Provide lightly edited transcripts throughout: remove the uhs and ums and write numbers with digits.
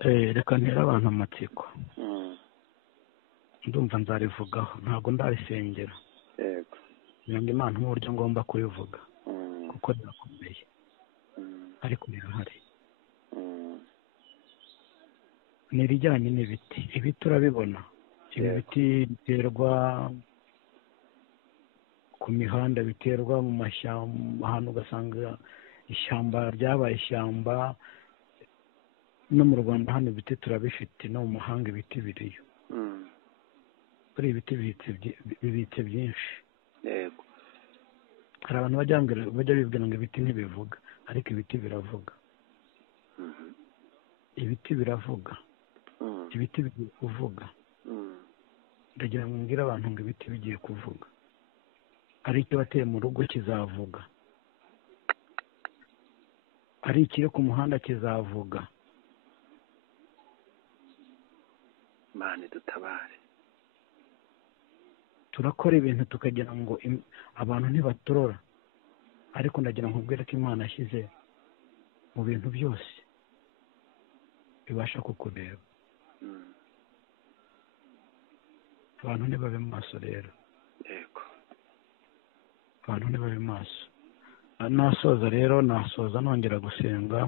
reka ntera abantu amatsiko ndumva nzarivugaho ntabwo ndarisengera yego nyuma Imana nk'uburyo ngomba kurivuga kuko rirakomeye ariko rirahari ni irijyanye n'ibiti ibiti urabibona ibi biti biterwa ku mihanda biterwa mu mashyamba ahantu ugasanga ishyamba ryabaye ishyamba no mu Rwanda hano ibiti turabifite no mu mahanga ibiti biriyo kuri ibiti bibitse byinshi yego hari abantu bajya bibwira ngo ibiti ntibivuga ariko ibiti biravuga ibiti biravuga ibiti bigiye kuvuga ndagira ngo mbwire abantu ngo ibiti bigiye kuvuga ari icyo wateye mu rugo kizavuga ari ikiri ku muhanda kizavuga Imana dutabare turakora ibintu tukagira ngo abantu ntibatorora ariko ndagira ngo ubwire ko Imana ashyize mu bintu byose bibasha kukureba abantu ntibabe maso rero yego abantu ntibabe maso nasoza rero nasoza nongera gusenga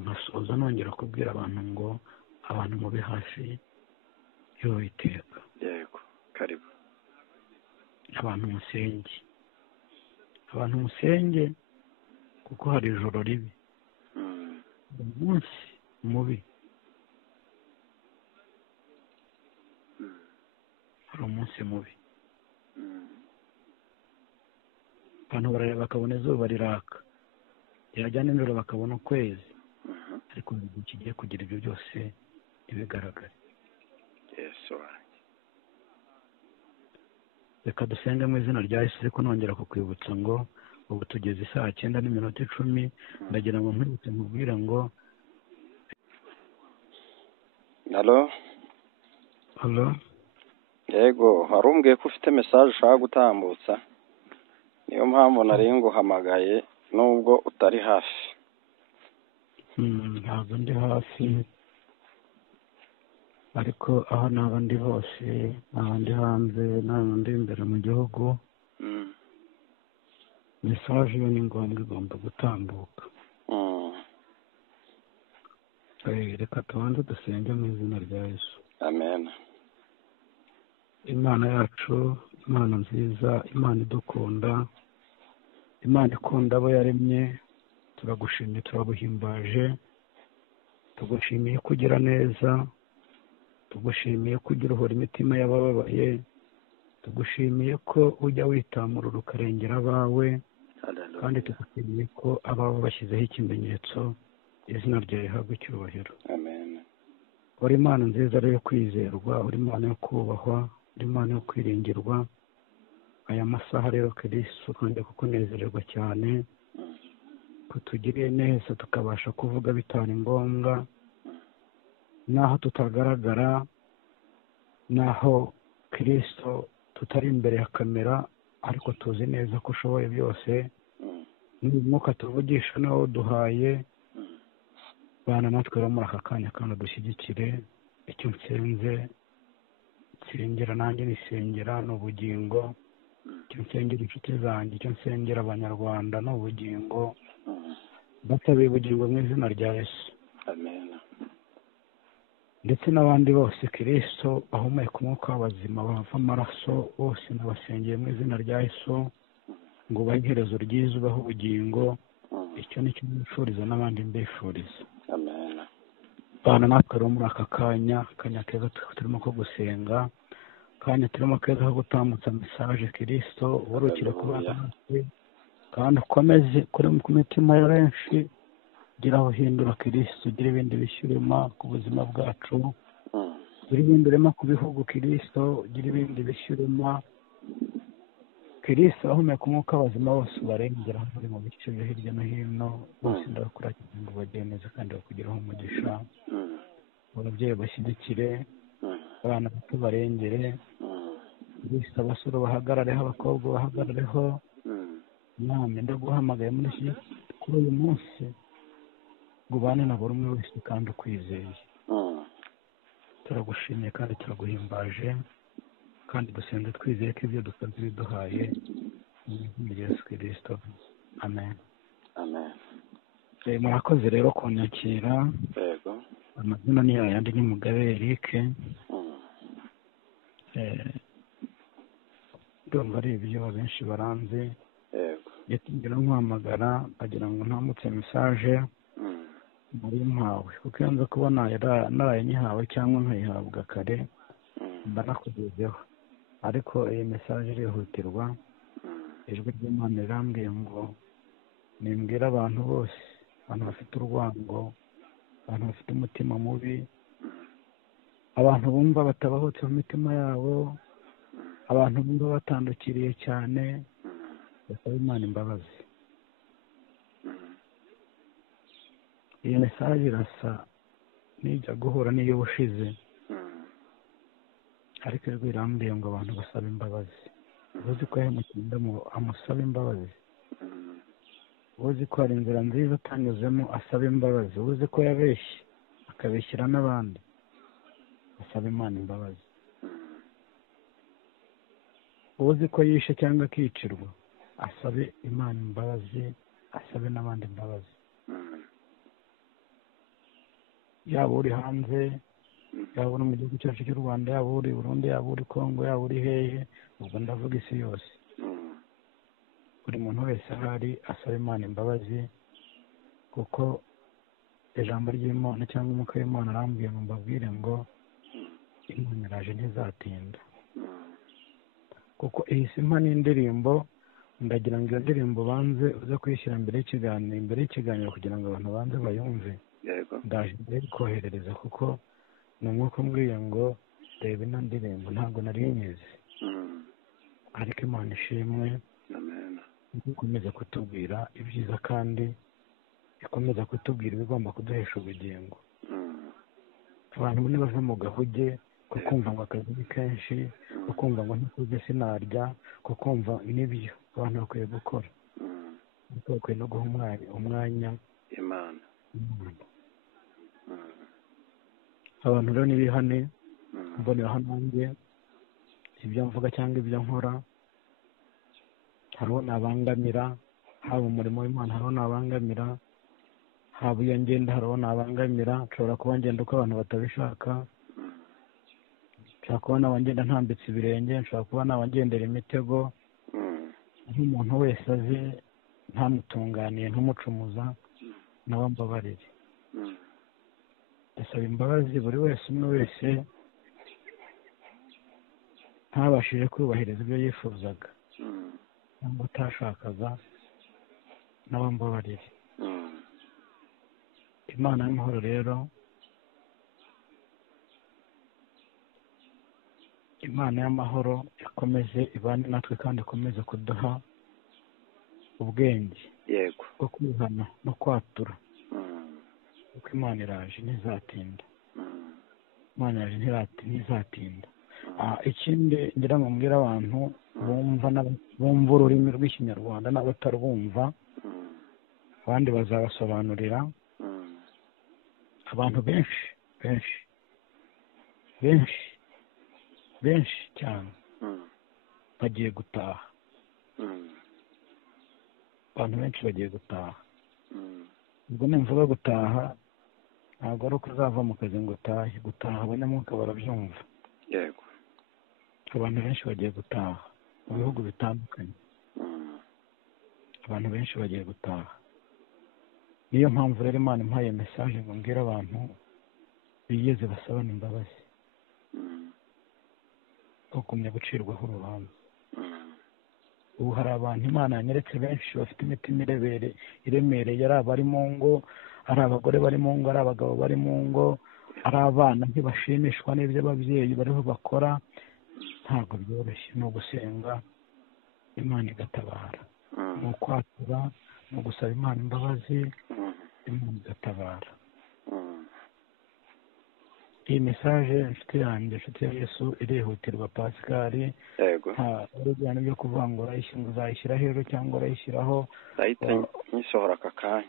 nkasoza nongera kubwira abantu ngo abantu mube hafi y'Uwiteka yego karibu abantu musenge kuko hari ijoro ribi umunsi mubi hari umunsi mubi abantu barareba bakabona izuba riraka ryajya nijoro bakabona ukwezi ariko igihe kigiye kugira ibyo byose ntibigaragare yesu wanjye reka dusenge mu izina rya Yesu ariko nongera kukwibutsa ngo ubu tugeze 9:10 ndagira ngo nkwibutse nkubwira ngo halo yego harumbwiye ko ufite message ushaka gutambutsa niyo mpamvu nari nguhamagaye nubwo utari hafi ntabwo ndi hafi ariko aho naba ndi hose naba ndi hanze naba ndi imbere mu gihugu message yo ni ngombwa igomba gutambuka reka tubanze dusenge mu izina rya Yesu amen Imana yacu Imana nziza Imana idukunda Imana ikunda abo yaremye turagushimiye turaguhimbaje tugushimiye kugira neza tugushimiye kugira uhora imitima y'abababaye tugushimiye ko ujya witamurura ukarengera abawe kandi tugushimiye ko abawe bashyizeho ikimenyetso izina ryawe rihabwa icyubahiro amen uri Imana nziza rero yo kwizerwa uri Imana yo kubahwa uri Imana yo kwiringirwa aya masaha rero Kristo kandi kukunezererwa cyane kutugiriye neza tukabasha kuvuga bitari ngombwa naho tutagaragara naho Kristo tutari imbere ya kamera ariko tuzi neza ko ushoboye byose n'umwuka tuvugisha nawo duhaye bana natwe rero muri aka kanya kandi dushyigikire icyo nsenze nsengera nanjye nisengera n'ubugingo icyo nsengera inshuti zanjye icyo nsengera abanyarwanda n'ubugingo batabiye ubugingo mu izina rya Yesu amen ndetse n'abandi bose Kristo bahumeka umwuka w'abazima bava amaraso bose nabasengeye mu izina rya Yesu ngo ubahe iherezo ryiza ubahe ubugingo icyo nicyo mbifuriza n'abandi mbifuriza amen bana natwe rero muri aka kanya keza turimo ko gusenga kanya turimo keza ko gutambutsa message Kristo urukire kubana natwe kandi ukomeze kuri ku mitima ya benshi gira aho hindura Kristo gira ibindi bishyurema ku buzima bwacu gira ibindi urema ku bihugu Kristo gira ibindi bishyurema Kristo ahumeka umwuka w'abazima bose ubarengera bari mu bice byo hirya no hino bose ndabakuragira ngo bagire neza kandi bakugiraho umugisha ababyeyi bashyigikire abana bato barengere Kristo abasore bahagarareho abakobwa bahagarareho mwami ndaguhamagaye kuri uyu munsi ngo ubane na buri umwe wese kandi ukwizeye turagushimiye kandi turaguhimbaje kandi dusenze twizeye ko ibyo dusabye biduhaye mu izina rya Yesu Kristo amen. amen. Murakoze rero kunyakira. Yego. Amazina ni yayandi ni Mugabe Eric. Ndumva ari ibyo benshi baranze. Yego. Yatingira nkwamagara agira ngo ntamutse message muri mpawe kuko yanze kubona naraye nyihawe cyangwa nkayihabwa kare mba nakugezeho, ariko iyi message irihutirwa. Ijwi ry'Imana rirambwiye ngo nimbwira abantu bose, abantu bafite urwango, abantu bafite umutima mubi, abantu bumva batabahutse mu mitima yabo, abantu bumva batandukiriye cyane, basaba Imana imbabazi. Iyi message irasa nijya guhura n'iyo bushize, ariko ijwi rirambwiye ngo abantu basaba imbabazi. Uzi ko yahemukiye amusaba imbabazi, uzi ko hari inzira nziza atanyuzemo asaba imbabazi, uzi ko yabeshye akabeshyira n'abandi asaba Imana imbabazi, uzi ko yishe cyangwa akicirwa asabe Imana imbabazi, asabe n'abandi imbabazi. Yaba uri hanze, yaba uri mu gihugu cyacu cy'u Rwanda, yaba uri Burundi, yaba uri Kongo, yaba uri hehe, ubwo ndavuga isi yose. Buri muntu wese ahari asaba Imana imbabazi, kuko ijambo ry'Imana cyangwa umwuka w'Imana arambwiye ngo mbabwire ngo Imana iraje ntizatinda. Kuko iyi si mpa n'indirimbo, ndagira ngo iyo ndirimbo banze uze kuyishyira imbere y'ikiganiro kugira ngo abantu banze bayumve. Ndaje koherereza kuko ni umwuka umbwiye ngo reba ino ndirimbo ntabwo nari nyizi, ariko Imana ishimwe ikomeza kutubwira ibyiza kandi ikomeza kutubwira ibigomba kuduhesha ubugingo. Abantu bane bava mu gahuge ko kumva ngo akazi ni kenshi, ko kumva ngo ntikuze sinarya, ko kumva n'ibyo abantu bakwiye gukora, ariko bakwiye no guha umwanya Imana. Abantu rero nibihane mboneraho nanjye ibyo mvuga cyangwa ibyo nkora, hariho nabangamira, haba umurimo w'Imana hariho nabangamira, haba iyo ngenda hariho nabangamira. Nshobora kuba ngenda uko abantu batabishaka, nshobora kuba nabangenda ntambitse ibirenge, nshobora kuba nabangendera imitego, nk'umuntu wese azi ntamutunganiye ntumucumuza nawe mbabarire. Ndasaba imbabazi buri wese umwe wese ntabashije kubahiriza ibyo yifuzaga cyangwa atashakaga, nawe mbabarire. Imana y'amahoro rero, Imana y'amahoro ikomeze ibane natwe kandi ikomeze kuduha ubwenge bwo kwihana no kwatura, kuko Imana iraje ntizatinda. Imana iraje ntizatinda. Ikindi ngira ngo mbwira abantu bumva ururimi rw'ikinyarwanda n'abatarwumva, abandi bazabasobanurira. Abantu benshi cyane bagiye gutaha. Abantu benshi bagiye gutaha. Ubwo nimvuga gutaha ntabwo ari uko uzava mu kazi ngo utahe. Gutaha abanyamwuka barabyumva. Yego. Abantu benshi bagiye gutaha mu bihugu bitandukanye. Abantu benshi bagiye gutaha. Niyo mpamvu rero Imana impaye message ngo mbwire abantu bigeze basabana imbabazi, bakumye gucirwaho urubanza. Ubu hari abantu Imana yanyeretse benshi bafite imitima iremereye, ari abari mu ngo, ari abagore bari mu ngo, ari abagabo bari mu ngo, ari abana ntibashimishwa n'ibyo ababyeyi bariho bakora. Ntabwo byoroshye, ni ugusenga Imana igatabara, ni ukwatura, ni ugusaba Imana imbabazi, Imana igatabara. Iyi message inshuti yanjye, inshuti ya Yesu, irihutirwa. Pascal, nta urugendo byo kuvuga ngo uzayishyira hejuru cyangwa urayishyiraho. Ndahita nyisohora aka kanya.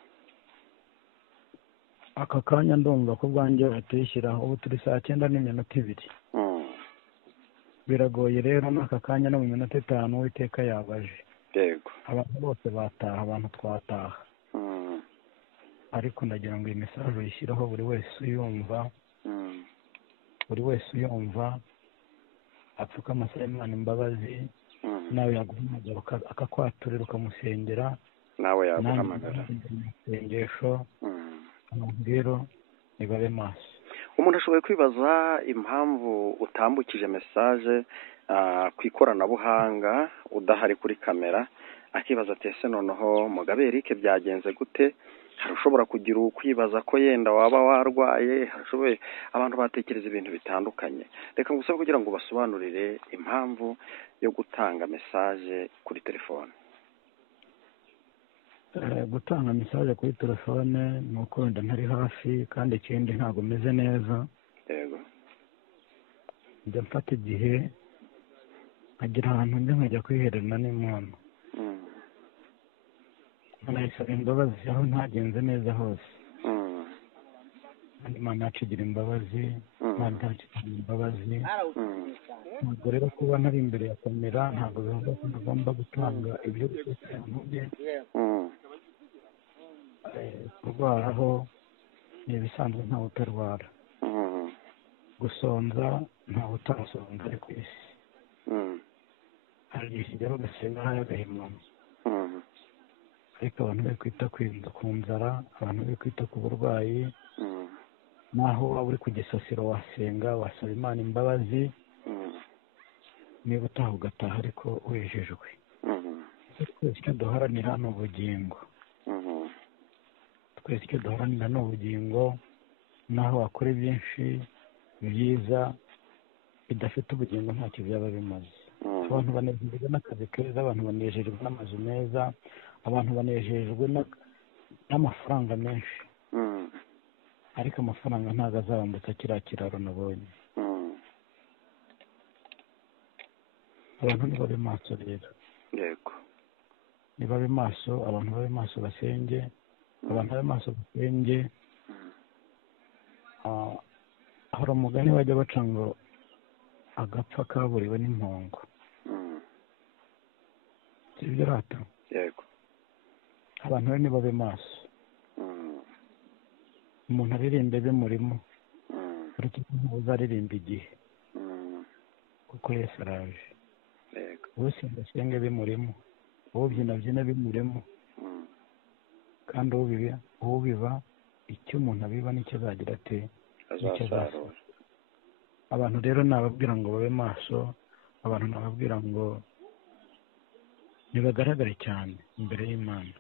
aka kanya ndumva ko bwanjye batayishyiraho, ubu turi 9:02. Biragoye rero n'aka kanya no mu minota 5 Uwiteka yabaje. Yego. Abantu bose bataha, abantu twataha. Ariko ndagira ngo iyi message uyishyiraho buri wese uyumva, buri wese uyumva apfuka amasaha y'Imana imbabazi, nawe yaguhamagara akakwaturira ukamusengera, nawe yaguhamagara isengesho. Rero nibabe maso. Umuntu ashoboye kwibaza impamvu utambukije message ku ikoranabuhanga udahari kuri kamera, akibaza ati ese noneho Mugabe Eric byagenze gute? Hari ushobora kugira ukwibaza ko yenda waba warwaye, harashoboye abantu batekereza ibintu bitandukanye. Reka ngusabe kugira ngo basobanurire impamvu yo gutanga message kuri telefone. Gutanga message kuri telefone nuko wenda ntari hafi, kandi ikindi ntabwo meze neza. Yego. Njya mfata igihe nkagira ahantu njya nkajya kwihererana n'Imana. Nkanayisaba imbabazi aho ntagenze neza hose. Kandi Imana yacu igira imbabazi, Imana yacu igira imbabazi. Ntabwo rero kuba ntari imbere ya kamera ntabwo bivuga ko ntagomba gutanga ibyo gusekera bye. Kurwaraho ni ibisanzwe ntawe utarwara. Gusonza ntawe utasonza ari ku isi. Hari igihe kigera ugasenga nk'ay'agahimano. Ariko abantu bari kwita ku nzara, abantu bari kwita ku burwayi, naho waba uri ku gisasiro wasenga, wasaba Imana imbabazi, niba utaha ugataha ariko wejejwe. Twese icyo duharanira ni ubugingo. Twese icyo duharanira ni ubugingo, naho wakora byinshi byiza bidafite ubugingo ntacyo byaba bimaze. Abantu banejejwe n'akazi keza, abantu banejejwe n'amazu meza, abantu banejejwe n'amafaranga menshi. Ariko amafaranga ntabwo azabambutsa kiriya kiraro nabonye. Abantu nibabe maso rero. Yego. Nibabe maso, abantu babe maso basenge, abantu babe maso basenge. Hari umugani bajya baca ngo agapfa kaburiwe n'impongo. Sibyo rata? Yego. Abantu rero nibabe maso. Umuntu aririmbe bimurimo, uretse ko ntuzaririmba igihe, kuko Yesu araje. Wowe senga senge bimurimo, wowe byina bimurimo, kandi ubiba icyo umuntu abiba nicyo azagira ate, nicyo azasarura. Abantu rero nababwira ngo babe maso, abantu nababwira ngo nibagaragare cyane imbere y'Imana.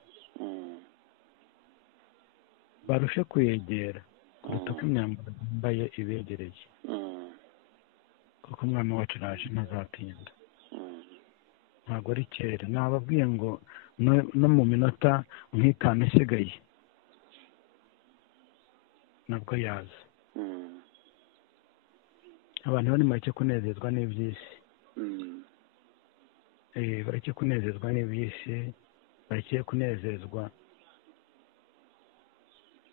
Barushe kuyegera, kuruta ko imyambaro yambaye ibegereye. Kuko umwami wacu araje ntazatinda. Ntabwo ari kera. Nababwiye ngo no mu minota nk'itanu isigaye nabwo yaza. Abantu bari make kunezezwa n'iby'isi. Bareke kunezezwa n'iby'isi, bareke kunezezwa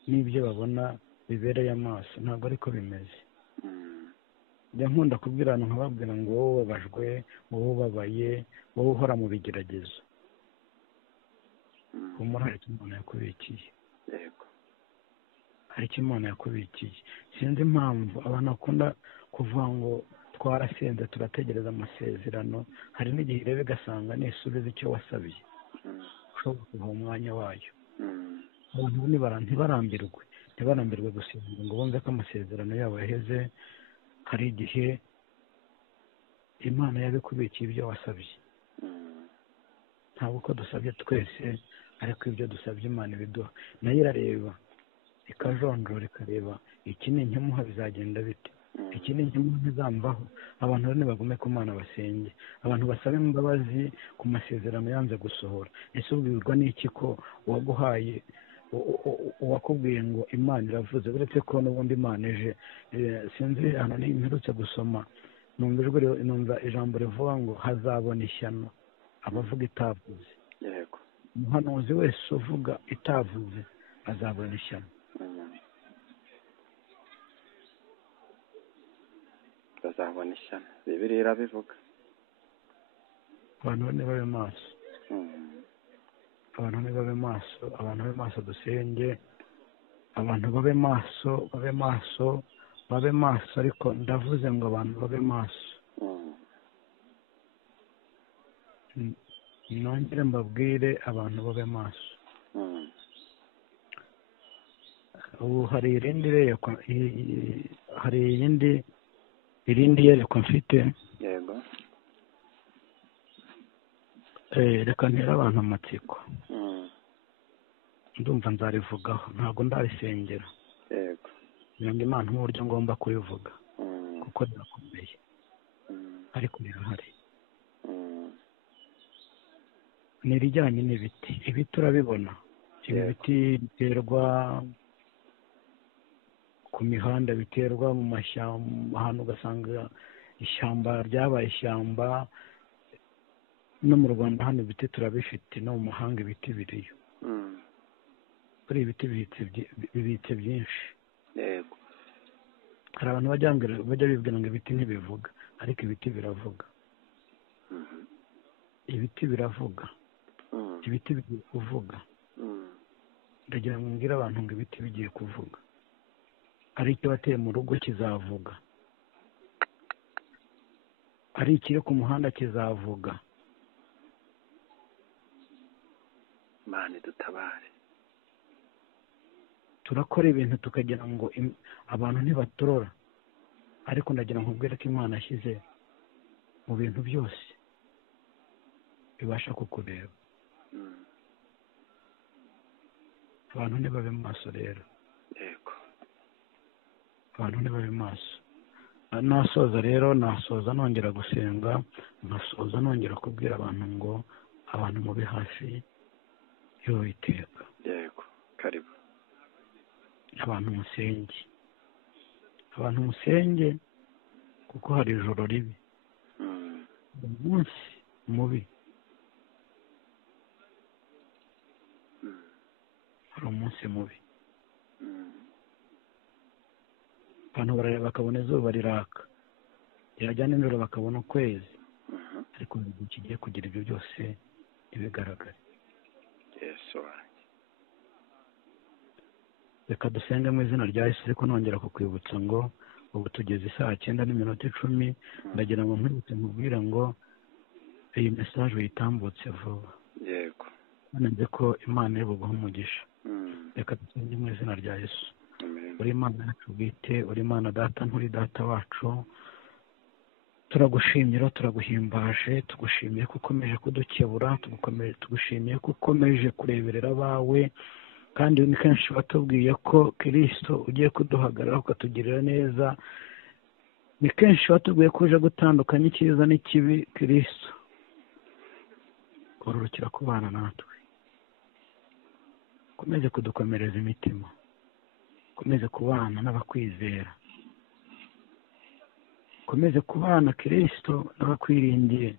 n'ibyo babona bibereye amaso. Ntabwo ariko bimeze. Njya nkunda kubwira abantu nkababwira ngo wowe ubabajwe, wowe ubabaye, wowe uhora mu bigeragezo, humura, hari icyo Imana yakubikiye. Hari icyo Imana yakubikiye. Sinzi impamvu abantu bakunda kuvuga ngo twarasenze turategereza amasezerano. Hari n'igihe rero ugasanga nisubiza icyo wasabiye, ushobora kuva umwanya wayo. Abantu ntibarambirwe gusenga ngo bumve ko amasezerano yabo yaheze. Hari igihe Imana yabikubikiye ibyo wasabye. Ntabwo uko dusabye twese, ariko ibyo dusabye Imana ibiduha. Nayo irareba ikajonjora ikareba iki ni inkemuha bizagenda bite, iki ni inkemuha ntizamvaho. Abantu rero nibagume ku Mana basenge, abantu basabe imbabazi ku masezerano yanze gusohora. Ese ubwirwa n'iki ko uwaguhaye, uwakubwiye ngo Imana iravuze, uretse ko n'ubundi Imana ije? Sinzi ahantu mperutse gusoma, numva ijambo rivuga ngo hazabona ishyano abavuga itavuze. Umuhanuzi wese uvuga itavuze azabona ishyano. ntiwabona ishyano Bibiliya irabivuga abantu nibabe maso abantu nibabe maso abantu babe maso dusenge abantu babe maso ariko ndavuze ngo abantu babe maso nongere mbabwire abantu babe maso ubu hari irindi yerekwa mfite yego reka ntera abantu amatsiko ndumva nzarivugaho ntabwo ndarisengera yego nyanga Imana nk'uburyo ngomba kubivuga kuko rirakomeye ariko rirahari ni irijyanye n'ibiti ibiti urabibona ibi biti biterwa ku mihanda biterwa mu mashyamba ahantu ugasanga ishyamba ryabaye ishyamba no mu Rwanda hano ibiti turabifite no mu mahanga ibiti biriyo kuri ibiti bibitse byinshi yego hari abantu bajya bibwira ngo ibiti ntibivuga ariko ibiti biravuga ibiti biravuga ibiti bigiye kuvuga ndagira ngo mbwire abantu ngo ibiti bigiye kuvuga ari icyo wateye mu rugo kizavuga ari ikiri ku muhanda kizavuga Imana dutabare turakora ibintu tukagira ngo abantu ntibaturora ariko ndagira ngo ubwire ko Imana ashyize mu bintu byose bibasha kukureba abantu ntibabe maso rero yego abantu ntibabe maso nasoza rero nasoza nongera gusenga nkasoza nongera kubwira abantu ngo abantu mube hafi y'Uwiteka yego karibu abantu musenge kuko hari ijoro ribi umunsi mubi hari umunsi mubi abantu barareba bakabona izuba riraka ryajya nijoro bakabona ukwezi ariko igihe kigiye kugira ibyo byose ntibigaragare yesu reka dusenge mu izina rya Yesu ariko nongera kukwibutsa ngo ubu tugeze 9:10 ndagira ngo nkwibutse nkubwira ngo iyi message uyitambutse vuba yego nzi ko Imana iri buguhe umugisha reka dusenge mu izina rya Yesu uri Imana yacu bwite uri Imana data nturi data wacu turagushimira turaguhimbaje tugushimiye ko ukomeje kudukebura tugushimiye ko ukomeje kureberera abawe kandi ni kenshi watubwiye ko Kristo ugiye kuduhagarara ukatugirira neza ni kenshi watubwiye ko uje gutandukanya icyiza n'ikibi Kristo kororokera kubana natwe komeze kudukomereza imitima komeze kubana n'abakwizera komeze kubana Kristo n'abakwiringiye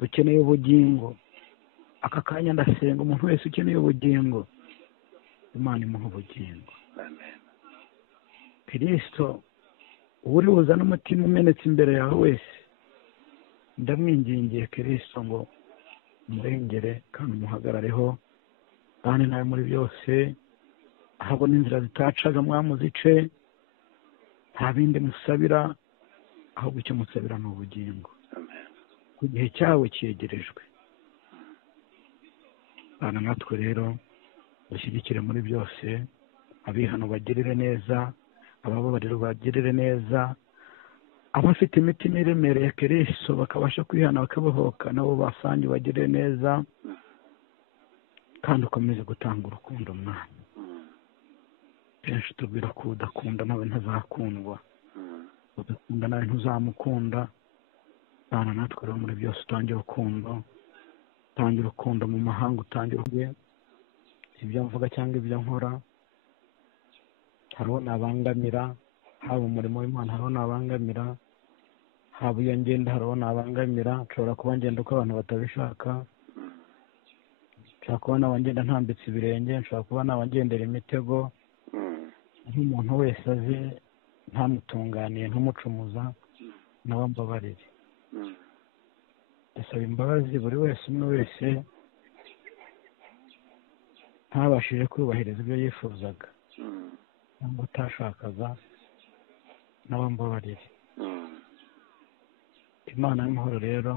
dukeneye ubugingo aka kanya ndasenga umuntu wese ukeneye ubugingo Imana imuha ubugingo amen Kristo uri buzana umutima umenetse imbere yawe wese ndamwingingiye Kristo ngo umurengere kandi umuhagarareho kandi nawe muri byose ahabona inzira zitacaga mwamuzice nta bindi musabira ahubwo icyo musabira ni ubugingo ku gihe cyawe cyegerejwe bana natwe rero dushyigikire muri byose abihano bagirire neza abababarira bagirire neza abafite imitima iremereye Kristo bakabasha kwihana bakabohoka nabo basange bagirire neza kandi ukomeze gutanga urukundo mwana kenshi tubwira ko udakunda nawe ntazakundwa udakunda nawe ntuzamukunda bana natwe rero muri byose utangira urukundo mu mahanga utangira ibyo mvuga cyangwa ibyo nkora hariho nabangamira haba umurimo w'Imana hariho nabangamira haba iyo ngenda hariho nabangamira nshobora kuba ngenda uko abantu batabishaka nshobora kuba nawe ngenda ntambitse ibirenge nshobora kuba nawe ngendera imitego nk'umuntu wese azi ntamutunganiye ntumucumuza nawe mbabarire. Mm. Ndasaba imbabazi buri wese umwe wese ntabashije kubahiriza ibyo yifuzaga Mm. cyangwa atashakaga, nawe mbabarire. Mm. Imana y'amahoro rero,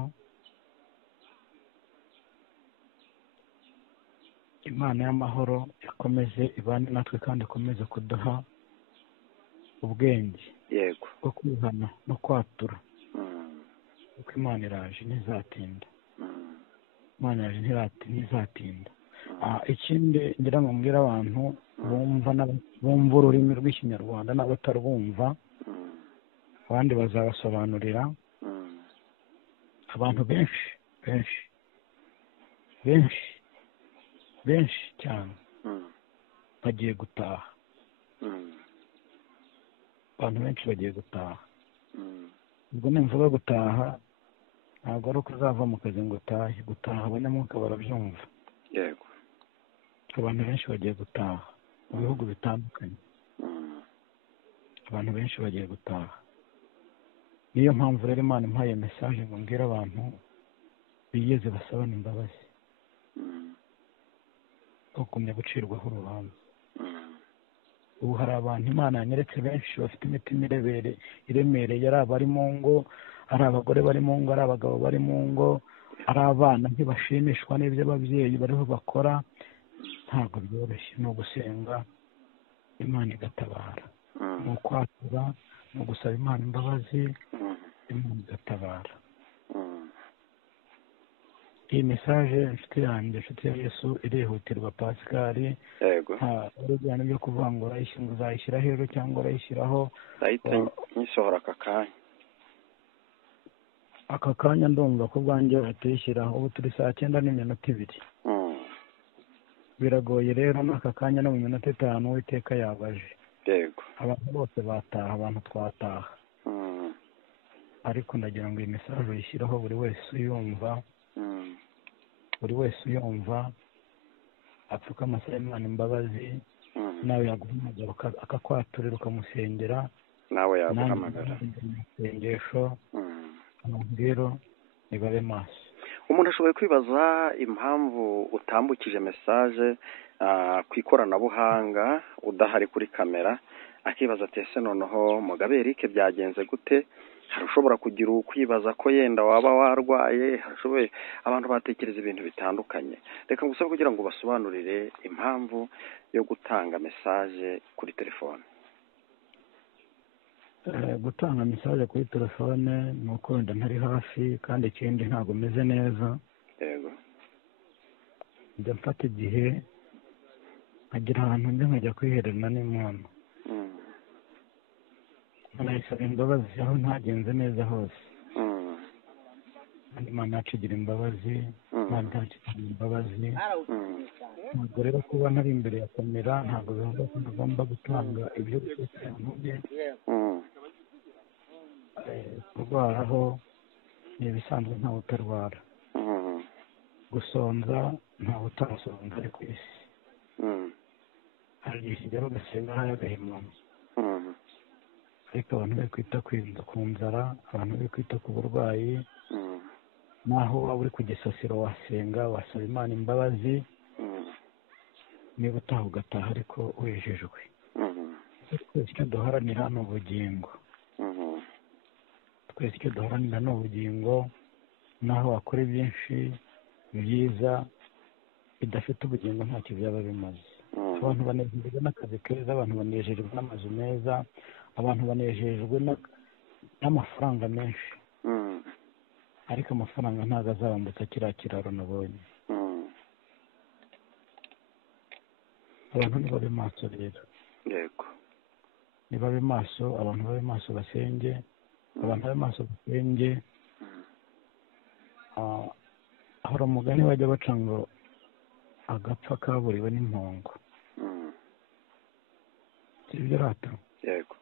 Imana y'amahoro ikomeze ibane natwe kandi ikomeze kuduha ubwenge yego. bwo kwihana no kwatura, Mm. kuko Imana iraje ntizatinda. Mm. Imana yaje ntizatinda. Ikindi ngira ngo mbwire abantu bumva ururimi rw'ikinyarwanda n'abatarwumva, Mm. abandi bazabasobanurira. Mm. Abantu benshi cyane Mm. bagiye gutaha. Mm. Abantu benshi bagiye gutaha. Mm. Ubwo nimvuga gutaha ntabwo ari uko uzava mu kazi ngo utahe. Gutaha abanyamwuka barabyumva. yego. Abantu benshi bagiye gutaha mu bihugu bitandukanye. Mm. Abantu benshi bagiye gutaha. Niyo mpamvu rero Imana impaye mesaje ngo mbwire abantu biyeze basabane imbabazi, Mm. bagumye gucirwaho urubanza. Mm. Ubu hari abantu Imana yanyeretse benshi bafite imitima iremereye, ari abari mu ngo, ari abagore bari mu ngo, ari abagabo bari mu ngo, ari abana ntibashimishwa n'ibyo ababyeyi bariho bakora. Ntabwo byoroshye, ni ugusenga Imana igatabara, Mm. ni ukwatura, ni ugusaba Imana imbabazi, Mm. Imana igatabara. Mm. Iyi mesaje inshuti yanjye, inshuti ya Yesu, irihutirwa Pascal. yego. nta urujyana byo kuvuga ngo uzayishyira hejuru cyangwa urayishyiraho. ndahita nyisohora aka kanya ndumva ko bwanjye batayishyiraho. Ubu turi 9:02. Mm. Biragoye rero n'aka kanya no mu minota 5 Uwiteka yabaje. yego. Abantu bose bataha, abantu twataha. Mm. Ariko ndagira ngo iyi mesaje uyishyireho buri wese uyumva, Mm. buri wese uyumva apfuka amasaba Imana imbabazi. Mm. Nawe yaguhamagara akakwaturira ukamusengera, nawe yaguhamagara. isengesho. Mm. Abantu rero nibabe maso. Umuntu ashoboye kwibaza impamvu utambukije mesaje ku ikoranabuhanga udahari kuri kamera, akibaza ati ese noneho Mugabe Eric byagenze gute? Hari ushobora kugira ukwibaza ko yenda waba warwaye, hashoboye abantu batekereza ibintu bitandukanye. Reka ngusabe kugira ngo basobanurire impamvu yo gutanga mesaje kuri telefone. Gutanga mesaje kuri telefone ni uko wenda ntari hafi, kandi ikindi ntabwo meze neza. yego. Njya mfata igihe nkagira ahantu njya nkajya kwihererana n'Imana. Mm. Nkanayisaba imbabazi aho ntagenze neza hose. Mm. Kandi Imana yacu igira imbabazi, Imana yacu igira imbabazi. Mm. Ntabwo rero kuba ntari imbere ya kamera ntabwo bivuga ko ntagomba gutanga ibyo gutekereza mu bye. Mm. Kurwaraho ni ibisanzwe, ntawe utarwara. Mm. Gusonza ntawe utarasonza ari ku isi. Mm. hari igihe kigera ugasenga hari agahimamo. Mm. Ariko abantu bari kwita ku nzara, abantu bari kwita ku burwayi, Mm. naho waba uri ku gisasiro wasenga, wasaba Imana imbabazi. Mm. niba utaha ugataha ariko wejejwe. Mm. Twese icyo duharanira ni ubugingo. Mm. Twese icyo duharanira ni ubugingo. Naho wakora byinshi byiza bidafite ubugingo ntacyo byaba bimaze. Abantu banejejwe n'akazi keza, abantu banejejwe n'amazu meza, abantu banejejwe n'amafaranga menshi. Mm. Ariko amafaranga ntabwo azabambutsa kiriya kiraro nabonye. Mm. Abantu nibabe maso rero. yego. Nibabe maso, abantu babe maso basenge, abantu babe maso basenge. Hari umugani bajya baca ngo agapfa kaburiwe n'impongo. Mm. Si ibyo rata? yego.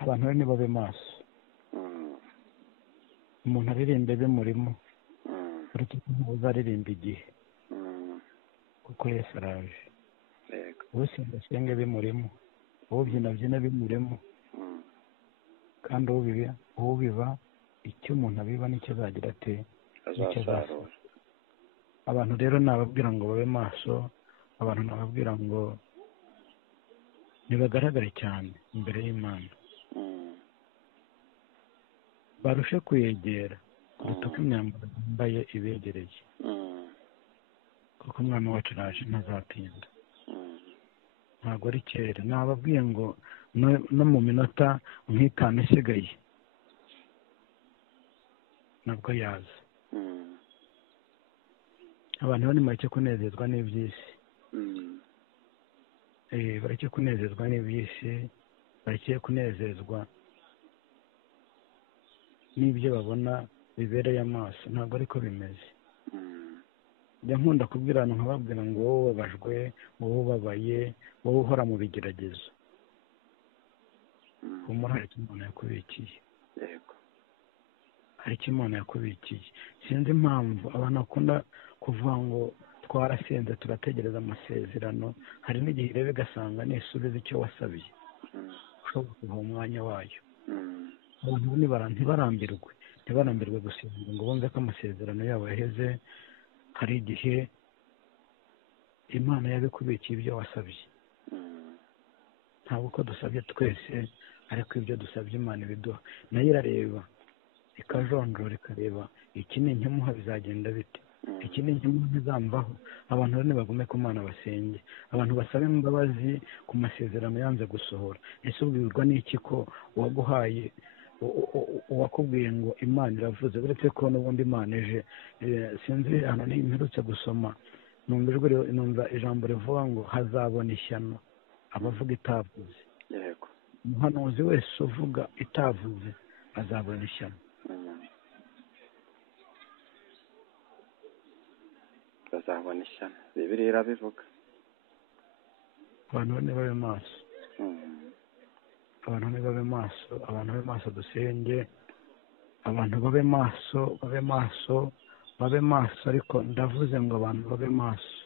Abantu rero nibabe maso. Mm. Umuntu aririmbe bimurimo, Mm. uretse ko ntuzaririmba igihe, Mm. kuko Yesu araje. yego. Usenga asenge bimurimo, ubyina abyina bimurimo. Mm. kandi ubiba icyo umuntu abiba nicyo azagira ate nicyo azasarura. Abantu rero nababwira ngo babe maso, abantu nababwira ngo ntibagaragare cyane imbere y'Imana, barushe kuyegera dutuke imyambaro yambaye ibegereye, kuko umwami wacu araje ntazatinda, ntabwo ari kera. Nababwiye ngo no mu minota nk'itanu isigaye nabwo yaza. Abantu bari make kunezezwa n'iby'isi, bareke kunezezwa n'iby'isi, bareke kunezezwa n'ibyo babona bibereye amaso. Ntabwo ariko bimeze. njya nkunda kubwira abantu nkababwira ngo wowe ubabajwe, wowe ubabaye, wowe uhora mu bigeragezo, humura, hari icyo umuntu yakubikiye, hari icyo umuntu yakubikiye. Sinzi impamvu abantu bakunda kuvuga ngo twarasenze turategereza amasezerano, hari n'igihe irebe igasanga nisubiza icyo wasabye ushobora kuva mu mwanya wayo. Abantu ntibarambirwe gusenga ngo bumve ko amasezerano yabo yaheze. Hari igihe Imana yabikubikiye ibyo wasabye, ntabwo uko dusabye twese, ariko ibyo dusabye Imana ibiduha. Nayo irareba ikajonjora ikareba iki ni inkemuha bizagenda bite, iki ni inkemuha ntizamvaho. Abantu rero nibagume ku Mana basenge, abantu basabe imbabazi ku masezerano yanze gusohora. Ese ubwirwa n'iki ko uwaguhaye uwakubwiye ngo Imana iravuze, uretse ko n'ubundi Imana ije? Sinzi hano mperutse gusoma, numva ijambo rivuga ngo hazabona ishyano abavuga itavuze. Umuhanuzi wese uvuga itavuze azabona ishyano. bazabona ishyano, Bibiliya irabivuga. Abantu babe maso, abantu babe maso, abantu babe maso, dusenge. Abantu babe maso, babe maso, babe maso. Ariko ndavuze ngo abantu babe maso,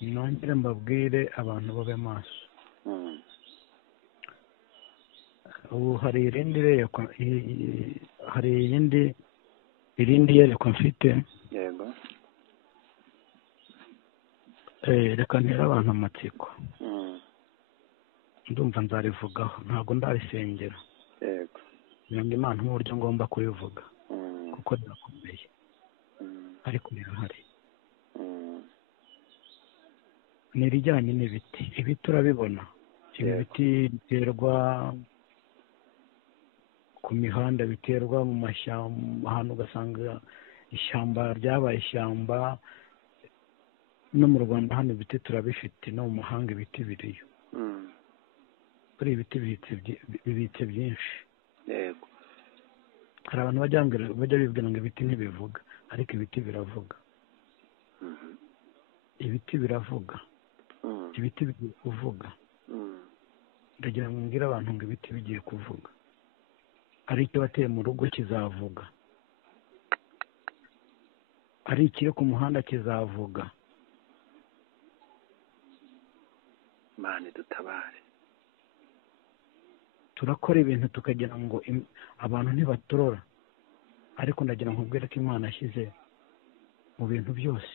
nongere mbabwire abantu babe maso. Ubu hari irindi yerekwa mfite. Yego. Reka ntera abantu amatsiko, ndumva nzarivugaho, ntabwo ndarisengera. Yego. nyanga Imana nk'uburyo ngomba kurivuga, kuko rirakomeye, ariko rirahari. Ni irijyanye n'ibiti. Ibiti turabibona, ibi biti biterwa ku mihanda, biterwa mu mashyamba, ahantu ugasanga ishyamba ryabaye ishyamba. No mu Rwanda hano ibiti turabifite, no mu mahanga ibiti biriyo. Kuri ibiti bibitse byinshi. Yego. Hari abantu bajya bibwira ngo ibiti ntibivuga, ariko ibiti biravuga. Ibiti biravuga, ibiti bigiye kuvuga. Ndagira ngo mbwire abantu ngo ibiti bigiye kuvuga, ari icyo bateye mu rugo kizavuga, ari ikiri ku muhanda kizavuga. Imana idutabare. Turakora ibintu tukagira ngo abantu ntibaturora, ariko ndagira ngo mbwire ko Imana ashyize mu bintu byose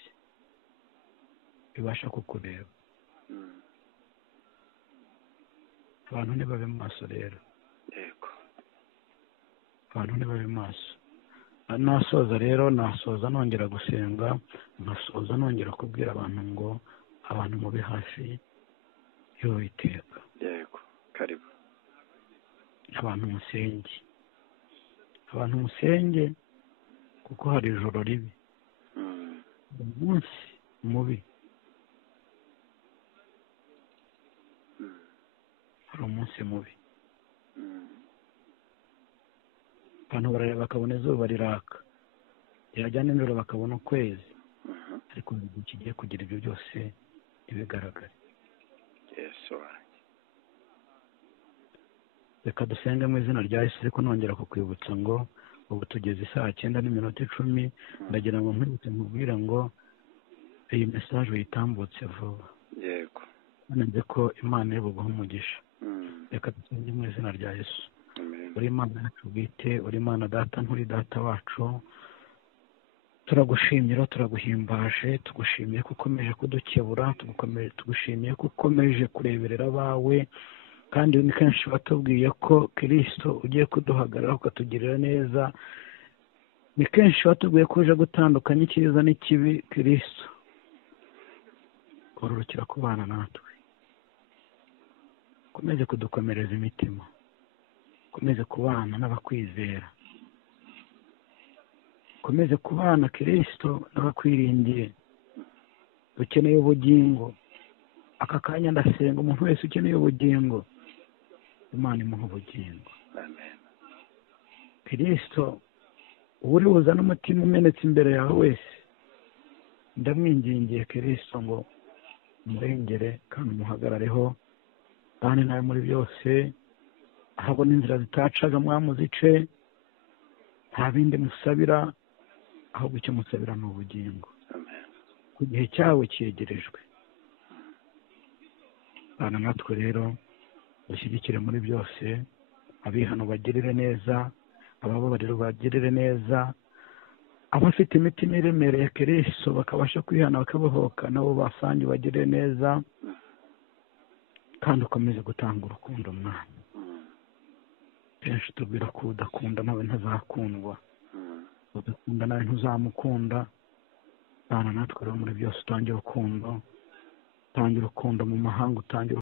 bibasha kukureba. Abantu ntibabe maso rero. Yego. Abantu ntibabe maso. Nasoza rero, nasoza nongera gusenga, nkasoza nongera kubwira abantu ngo abantu mube hafi y'Uwiteka. Yego. Karibu. Abantu musenge, abantu musenge, kuko hari ijoro ribi, umunsi mubi, hari umunsi mubi. Abantu barareba bakabona izuba riraka, ryajya nijoro bakabona ukwezi, ariko mu gihe kigiye kugira ibyo byose ntibigaragare. Yesu wanjye. Reka dusenge mu izina rya Yesu. Ariko nongera kukwibutsa ngo ubu tugeze 9:10. Ndagira ngo nkwibutse nkubwira ngo iyi mesaje uyitambutse vuba. Yego. Nzi ko Imana iri buguhe umugisha. reka dusenge mu izina rya Yesu. Amen. uri Imana yacu bwite, uri Imana data, nturi data wacu, turagushimira, turaguhimbaje, tugushimiye ko ukomeje kudukebura, tugushimiye ko ukomeje kureberera abawe, kandi ni kenshi watubwiye ko Kristo ugiye kuduhagarara ukatugirira neza. Ni kenshi watubwiye ko uje gutandukanya icyiza n'ikibi. Kristo ururukira kubana natwe, ukomeze kudukomereza imitima, ukomeze kubana n'abakwizera, ukomeze kubana Kristo n'abakwiringiye. Dukeneye ubugingo. Aka kanya ndasenga umuntu wese ukeneye ubugingo, Imana imuha ubugingo. Amen. Kristo uri buzana umutima umenetse imbere yawe wese, ndamwingingiye Kristo ngo umurengere kandi umuhagarareho, kandi nawe muri byose ahabona inzira zitacaga mwamuzice. Nta bindi musabira, ahubwo icyo musabira ni ubugingo. Amen. Ku gihe cyawe cyegerejwe. Bana natwe rero dushyigikire muri byose, abihano bagirire neza, abababarira bagirire neza, abafite imitima iremereye Kristo bakabasha kwihana bakabohoka, nabo basange bagirire neza, kandi ukomeze gutanga urukundo mwana. Kenshi tubwira ko udakunda nawe ntazakundwa, udakunda nawe ntuzamukunda. Bana natwe rero muri byose utange urukundo, utange urukundo mu mahanga, utange